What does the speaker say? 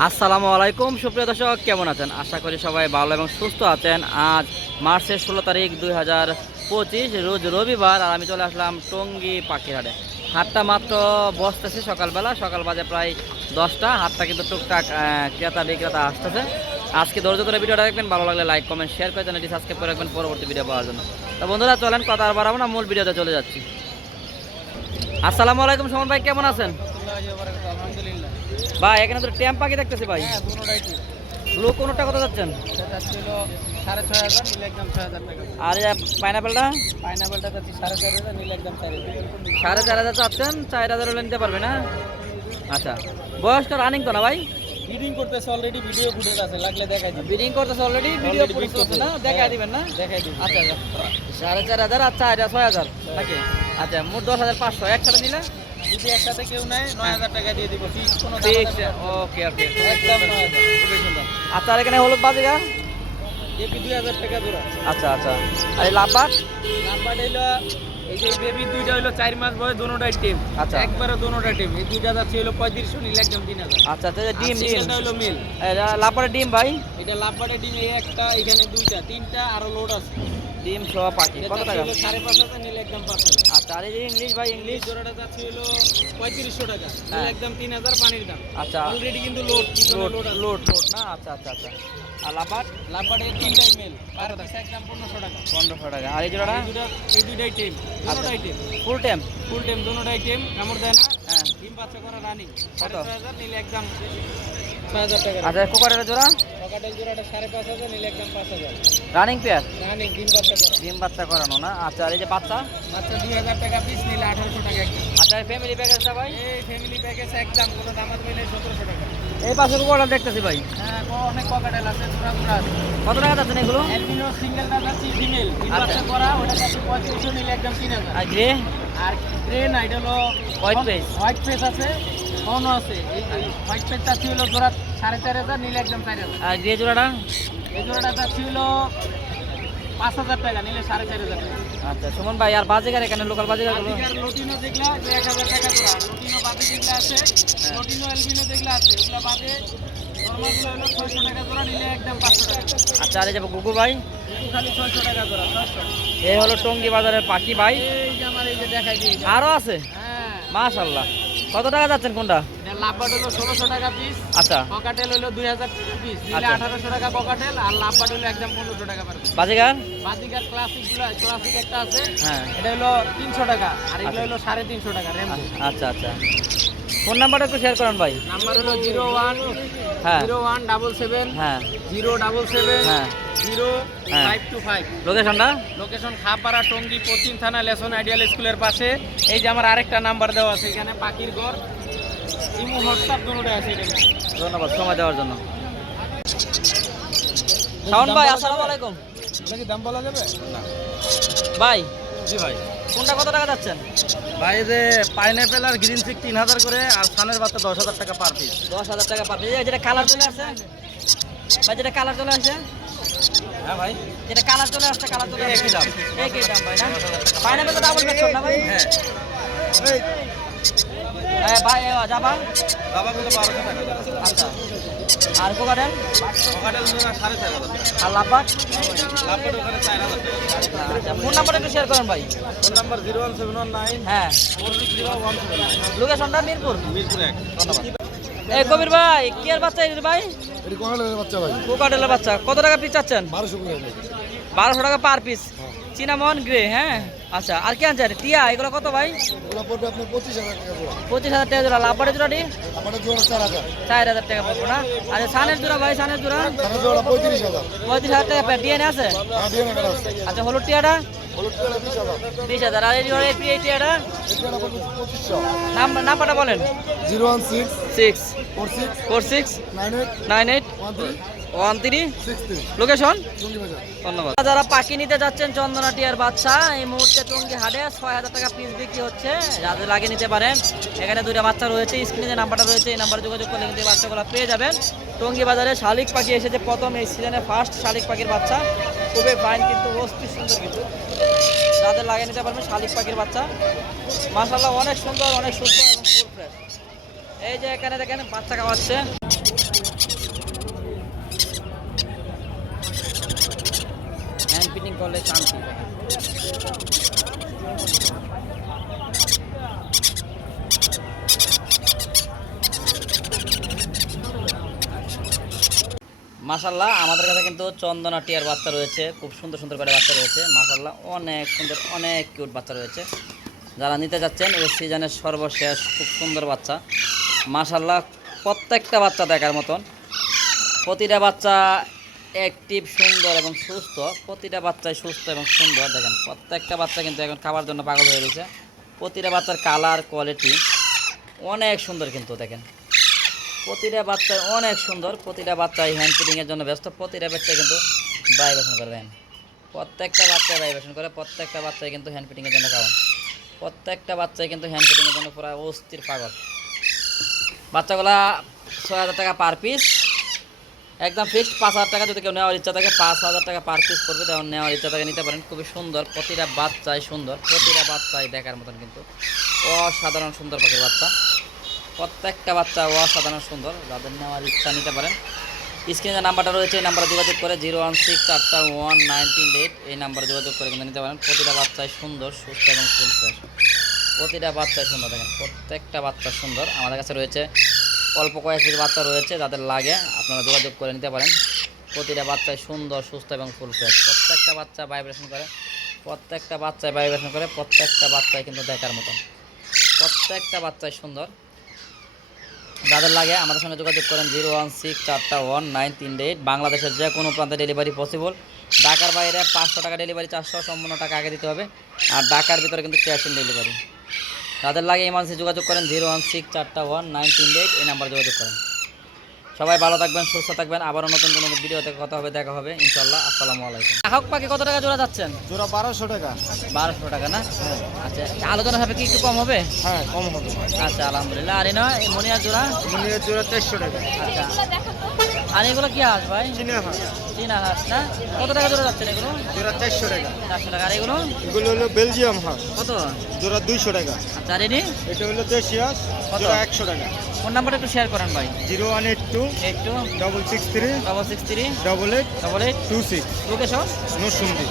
আসসালামু আলাইকুম, সুপ্রিয় দর্শক, কেমন আছেন? আশা করি সবাই ভালো এবং সুস্থ আছেন। আজ মার্চের ষোলো তারিখ, দুই হাজার পঁচিশ, রোজ রবিবার, আর আমি চলে আসলাম টঙ্গী পাখিরহাটে। হাটটা মাত্র বসতেছে সকালবেলা, সকাল বাজে প্রায় দশটা। হাটটা কিন্তু টুকটাক ক্রেতা বিক্রেতা আসতেছে। আজকে ধৈর্য ধরে ভিডিওটা দেখবেন, ভালো লাগলে লাইক কমেন্ট শেয়ার করে চ্যানেলটি সাবস্ক্রাইব করে রাখবেন পরবর্তী ভিডিও পাওয়ার জন্য। তো বন্ধুরা, চলেন কথা আর বাড়াবো না, মূল ভিডিওতে চলে যাচ্ছি। আসসালামু আলাইকুম, সুমন ভাই, কেমন আছেন? ভাই এখানে তো ট্যাম্প পাখি দেখতেছি ভাই। হ্যাঁ ব্লু কোনটা কত যাচ্ছেন? আর পাইনাপেলটা? পাইনাপেলটা সাড়ে চার হাজার চাচ্ছেন চার হাজার। হলে নিতে পারবে না? আচ্ছা বয়স্ক রানিং তো না ভাই? ব্রিডিং করতেছে অলরেডি ভিডিও ফুটেজ আছে লাগলে দেখাই দিবি বিডিং করতেছে অলরেডি ভিডিও Already bid না? দেখাই দিবেন না? দেখাই দিবি আচ্ছা আচ্ছা। সাড়ে চার হাজার আর চার হাজার ছয় হাজার নাকি? আচ্ছা মোট দশ হাজার পাঁচশো একসাথে নিলে? যদি একসাথে কেউ নেয় নয় হাজার টাকা দিয়ে দিব। ফিক্স কোনো। ওকে ওকে একদম নয় হাজার। খুবই সুন্দর। আচ্ছা এখানে হলুদ বাজিগা? এপি দুই হাজার টাকা জোড়া? আচ্ছা আচ্ছা। আর এই নাম্বার হইল এই যে বেবি দুইটা হইল চার মাস বয়স দোনোটাই টিম। আচ্ছা। একবারে দোনোটা টিম। এই দুইটা যাচ্ছে হইল পঁয়ত্রিশশো নীল একদম তিন হাজার। আচ্ছা আচ্ছা ডিম ডিম। সিঙ্গেলটা হইল মিল। লাভবাদের ডিম ভাই? এটা লাভবাটে ডিম এই একটা এখানে দুইটা তিনটা আরও লোড আছে। ডিম সহ পাখি কত টাকা? সাড়ে পাঁচ হাজার একদম পাঁচ হাজার আচ্ছা আর এই যে ইংলিশ ভাই ইংলিশ জোড়াটা যাচ্ছে হলো পঁয়ত্রিশশো টাকা। হ্যাঁ। একদম তিন হাজার পানির দাম। আচ্ছা। অলরেডি কিন্তু লোড লোড লোড লোড না? আচ্ছা আচ্ছা আচ্ছা। আর লাভবাদ লাভবাটে তিনটাই মেল পার একদম পনেরোশো টাকা। পনেরোশো টাকা। আর এই জোড়াটা? এই দুটা এই দুইটাই team দুটোটাই team full time full team কামড় দেয় না। হ্যাঁ। ডিম বাচ্চা করা রানিং কত? হাজার নিলে একদম ছয় হাজার টাকা। আচ্ছা কোকারের জোড়া? জোড়াটা সাড়ে পাঁচ হাজার নিলে একদম পাঁচ হাজার। রানিং পেয়ার রানিং ডিম বাচ্চা করা। ডিম বাচ্চা করানো না? আচ্ছা আর এই যে বাচ্চা? বাচ্চা দুই হাজার টাকা পিস নিলে আঠারোশো টাকা একদম আচ্ছা ফ্যামিলি প্যাকেজটা ভাই? এই ফ্যামিলি প্যাকেজ একদম কোনো দামাত মিলে সতেরোশো টাকা। এই পাশে কোকারটা দেখতেছি ভাই। হ্যাঁ অনেক পকেটেল আছে জোড়া জোড়া আছে। কত টাকা যাচ্ছেন এগুলো? অ্যালবিনো সিঙ্গেলটা যাচ্ছে ফিমেল তিন আচ্ছা। বাচ্চা করা ওটা যাচ্ছে পঁয়ত্রিশশো নিলে একদম তিন হাজার। আর গ্রে আর ট্রেন এটা হলো White face। হোয়াইট ফেস আছে। আছে। জোড়া সাড়ে চার হাজার নিলে একদম চার হাজার। আর গ্রে জোড়াটা? এই জোড়াটা হলো পাঁচ হাজার টাকা নিলে সাড়ে চার হাজার টাকা। আচ্ছা সুমন ভাই আর বাজিগার এখানে লোকালগুলো আজকের দেখলা যে এক হাজার টাকা জোড়া। লোটিনো বাদে যেগুলো আছে লোটিনো অ্যালবিনো যেগুলো আছে ওগুলো টাকা আচ্ছা আর এই যে গুগু ভাই? এগুলো খালি ছয়শো টাকা জোড়া এই হলো টঙ্গি বাজারের পাখি ভাই। যে যে দিই। আছে? হ্যাঁ। মাশাল্লাহ কত টাকা যাচ্ছেন কোনটা? লাভবাট হলো ষোলোশো টাকা পিস আচ্ছা। পকাটেল হলো দুই হাজার পিস আচ্ছা। আঠারোশো টাকা পকাটেল আর লাভবাট হলো একদম পনেরোশো টাকা পার বাজিগার? বাদিকার ক্লাসিক ক্লাসিক একটা আছে হ্যাঁ। এটা হলো তিনশো টাকা আর এগুলো আচ্ছা। হলো সাড়ে তিনশো টাকা আচ্ছা আচ্ছা ফোন নাম্বারটা একটু শেয়ার করেন ভাই। নাম্বার হলো জিরো ওয়ান হ্যাঁ। জিরো ওয়ান ডাবল সেভেন হ্যাঁ। জিরো ডাবল সেভেন হ্যাঁ। জিরো হ্যাঁ। Five two five. লোকেশনটা লোকেশন খাপাড়া টঙ্গি পশ্চিম থানা লেসন আইডিয়াল স্কুলের পাশে। এই যে আমার আরেকটা নাম্বার দেওয়া আছে এখানে পাখির ঘর। ইমো হোয়াটসঅ্যাপ দুটোটাই আছে এখানে। ধন্যবাদ সময় দেওয়ার জন্য। শাওন ভাই আসসালামু আলাইকুম। এটা কি দাম বলা যাবে? ভাই। জি ভাই। কোনটা কত টাকা যাচ্ছেন? ভাই যে পাইনাপেল আর গ্রিন চিক তিন হাজার করে আর সানের বাচ্চা দশ হাজার টাকা পার পিস দশ হাজার টাকা পাবে এই যেটা কালার চলে আসছে? ভাই যেটা কালার চলে আসছে? হ্যাঁ ভাই। যেটা কালার চলে আসছে কালার চলে আসছে। একই দাম। একই দাম ভাই না? পাইনাপেল তো ডাবল বেচছেন না ভাই? হ্যাঁ। হ্যাঁ ভাই যাবা? টাকা আচ্ছা। আর কোকাটেল পকাটেল সাড়ে চার হাজার আর লাভবাট লাভবাট ওখানে চার হাজার আচ্ছা ফোন নাম্বার একটু শেয়ার করেন ভাই। Phone number zero one seven one nine হ্যাঁ। লোকেশনটা মিরপুর? মিরপুর এক। ধন্যবাদ। এই কবির ভাই কি আর বাচ্চা এর ভাই? এটি বাচ্চা ভাই? কোকাটেলের বাচ্চা? কত টাকা পিস চাচ্ছেন? বারোশো টাকা বারোশো টাকা পার পিস চিনামন গ্রে হ্যাঁ? আচ্ছা আর কি আনছেন? টিয়া এগুলো কত ভাই? ওগুলো পড়বে আপনার পঁচিশ হাজার টাকা জোড়া। পঁচিশ হাজার টাকা জোড়া। জোড়াটি জোড়া চার হাজার। চার হাজার টাকা পড়ব না? আচ্ছা সানের জোড়া ভাই সানের জোড়া? পঁয়ত্রিশ হাজার। পঁয়ত্রিশ হাজার টাকা ডিএনএ আছে? হ্যাঁ আছে। আচ্ছা হলুদ টিয়াটা? বিশ হাজার। আর এই টিয়াটা? নাম নাম্বারটা বলেন। Zero one six six. Four six four six nine eight nine eight one three one three. Location ধন্যবাদ। যারা পাখি নিতে যাচ্ছেন চন্দনা টিয়ার বাচ্চা এই মুহূর্তে টঙ্গি হাটে ছয় হাজার টাকা পিস বিক্রি হচ্ছে। যাদের লাগে নিতে পারেন এখানে দুইটা বাচ্চা রয়েছে স্ক্রিনে যে নাম্বারটা রয়েছে এই নাম্বারে যোগাযোগ করলে কিন্তু এই বাচ্চাগুলো পেয়ে যাবেন। টঙ্গি বাজারে শালিক পাখি এসেছে প্রথম এই সিজনে ফার্স্ট শালিক পাখির বাচ্চা। খুবই ফাইন কিন্তু অস্থির সুন্দর কিন্তু। যাদের লাগে নিতে পারবেন শালিক পাখির বাচ্চা। মাসাল্লাহ অনেক সুন্দর অনেক সুস্থ এবং ফুল ফ্রেশ এই যে এখানে দেখেন বাচ্চা খাওয়াচ্ছে। ফিটিং করলে শান্তি। মাসাল্লাহ আমাদের কাছে কিন্তু চন্দনা টিয়ার বাচ্চা রয়েছে, খুব সুন্দর সুন্দর করে বাচ্চা রয়েছে মাসাল্লাহ অনেক সুন্দর, অনেক কিউট বাচ্চা রয়েছে। যারা নিতে যাচ্ছেন, এই সিজনের সর্বশেষ খুব সুন্দর বাচ্চা। মাসাল্লাহ প্রত্যেকটা বাচ্চা দেখার মতন। প্রতিটা বাচ্চা অ্যাক্টিভ, সুন্দর এবং সুস্থ। প্রতিটা বাচ্চাই সুস্থ এবং সুন্দর। দেখেন, প্রত্যেকটা বাচ্চা কিন্তু এখন খাবার জন্য পাগল হয়ে রয়েছে। প্রতিটা বাচ্চার কালার কোয়ালিটি অনেক সুন্দর কিন্তু, দেখেন। প্রতিটা বাচ্চা অনেক সুন্দর। প্রতিটা বাচ্চাই হ্যান্ড ফিটিংয়ের জন্য ব্যস্ত। প্রতিটা বাচ্চা কিন্তু ভাইব্রেশন করে দেন প্রত্যেকটা বাচ্চা ভাইব্রেশন করে, প্রত্যেকটা বাচ্চাই কিন্তু হ্যান্ড ফিটিংয়ের জন্য খাওয়ান প্রত্যেকটা বাচ্চাই কিন্তু হ্যান্ড ফিটিংয়ের জন্য পুরো অস্থির পাগল। বাচ্চাগুলা ছয় হাজার টাকা পার পিস একদম ফিক্সড পাঁচ হাজার টাকা যদি কেউ নেওয়ার ইচ্ছা থাকে, পাঁচ হাজার টাকা পার পিস করবে তখন নেওয়ার ইচ্ছা থাকে, নিতে পারেন। খুবই সুন্দর, প্রতিটা বাচ্চাই সুন্দর, প্রতিটা বাচ্চাই দেখার মতন কিন্তু অসাধারণ সুন্দর পাখির বাচ্চা। প্রত্যেকটা বাচ্চা অসাধারণ সুন্দর, যাদের নেওয়ার ইচ্ছা নিতে পারেন। স্ক্রিনে যে নাম্বারটা রয়েছে, এই নাম্বারে যোগাযোগ করে জিরো ওয়ান সিক্স চারটা ওয়ান নাইন তিন এইট, এই নাম্বারে যোগাযোগ করে কিন্তু নিতে পারেন। প্রতিটা বাচ্চাই সুন্দর, সুস্থ এবং ফুল প্রতিটা বাচ্চাই সুন্দর, দেখেন, প্রত্যেকটা বাচ্চা সুন্দর। আমাদের কাছে রয়েছে অল্প কয়েক পিস বাচ্চা রয়েছে, যাদের লাগে, আপনারা যোগাযোগ করে নিতে পারেন। প্রতিটা বাচ্চাই সুন্দর, সুস্থ এবং ফুল ফ্রেশ প্রত্যেকটা বাচ্চা ভাইব্রেশন করে, প্রত্যেকটা বাচ্চায় ভাইব্রেশন করে, প্রত্যেকটা বাচ্চাই কিন্তু দেখার মতন প্রত্যেকটা বাচ্চাই সুন্দর। যাদের লাগে, আমাদের সঙ্গে যোগাযোগ করেন জিরো ওয়ান সিক্স চারটা ওয়ান নাইন তিন এইট। বাংলাদেশের যে কোনো প্রান্তে ডেলিভারি পসিবল ঢাকার বাইরে পাঁচশো টাকা ডেলিভারি চারশো সম্পূর্ণ টাকা আগে দিতে হবে। আর ঢাকার ভিতরে কিন্তু ক্যাশ অন ডেলিভারি যাদের লাগে ইমার্জেন্সি যোগাযোগ করেন জিরো ওয়ান সিক্স চারটা ওয়ান নাইন তিন এইট এই নাম্বারে যোগাযোগ করেন। সবাই ভালো থাকবেন সুস্থ থাকবেন। আবারও নতুন কোনো ভিডিওতে কথা হবে দেখা হবে ইনশাল্লাহ আসসালামু আলাইকুম। হক পাখি কত টাকা জোড়া যাচ্ছেন? জোড়া বারোশো টাকা। বারোশো টাকা না? আচ্ছা আলোচনা হবে কি একটু কম হবে? হ্যাঁ কম হবে। আচ্ছা আলহামদুলিল্লাহ। আর এই নয় এই মনিয়ার জোড়া? মুনিয়ার জোড়া চারশো টাকা। আচ্ছা। আর এগুলো কি হাঁস ভাই? চিনে চীনা হাঁস না? কত টাকা জোড়া যাচ্ছেন এগুলো? জোড়া চারশো টাকা। চারশো টাকা। আর এগুলো? এগুলো হলো বেলজিয়াম হাঁস। কত? জোড়া দুইশো টাকা। আচ্ছা আর এটি হলো দেশি হাঁস? জোড়া একশো টাকা। ফোন নাম্বারটা একটু শেয়ার করেন ভাই। Zero one eight two eight two double six three double six three double eight double eight two six. Location? Narsundi